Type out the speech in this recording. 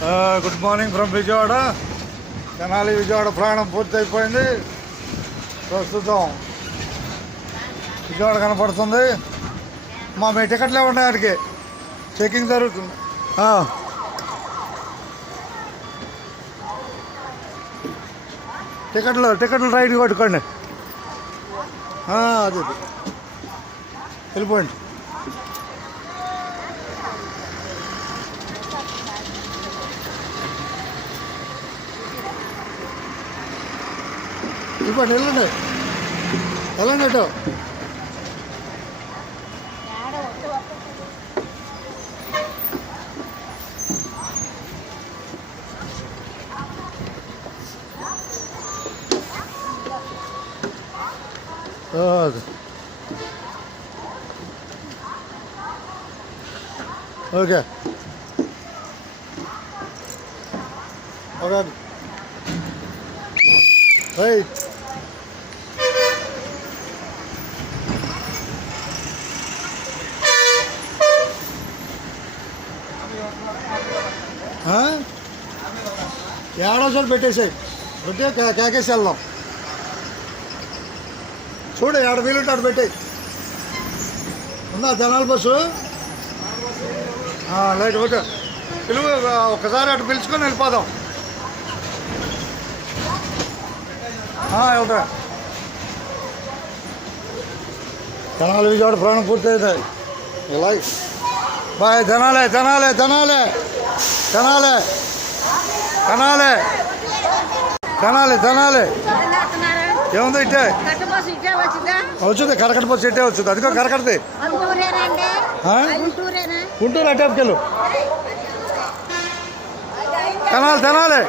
Good morning from Vijayawada. Tenali Vijayawada ప్రయాణం పూర్తయిపోయింది. ప్రస్తుతం విజయవాడ కనపడుతుంది. మీ టికెట్లే ఉన్నాయి, వాటికి చెకింగ్ జరుగుతుంది. టికెట్లు రైట్ కొట్టుకోండి. అదే వెళ్ళిపోండి. ఇవ్వండి, వెళ్ళండి అటు. Okay okay right. ఏడో చోటు పెట్టేసాయి, కేకేసి వెళ్దాం. చూడు, ఏడ వీలుంటే అటు పెట్టాయి. ఉందా తెనాలి బస్సు? Light okay. పిలువు, ఒకసారి అటు పిలుచుకొని వెళ్ళిపోదాం. వెళ్తా. తెనాలి విజయవాడ ప్రయాణం పూర్తయింది. ఇలా బాయ్. తెనాలి తెనాలి తెనాలి తెనాలి తెనాలి తెనాలి తెనాలి. ఏముంది ఇట్టే వచ్చింది, కరకట బస్సు ఇట్టే వచ్చింది. అదిగో కరకటది. గుంటూరు అటేపుకెళ్ళు. తెనాలి తెనాలి.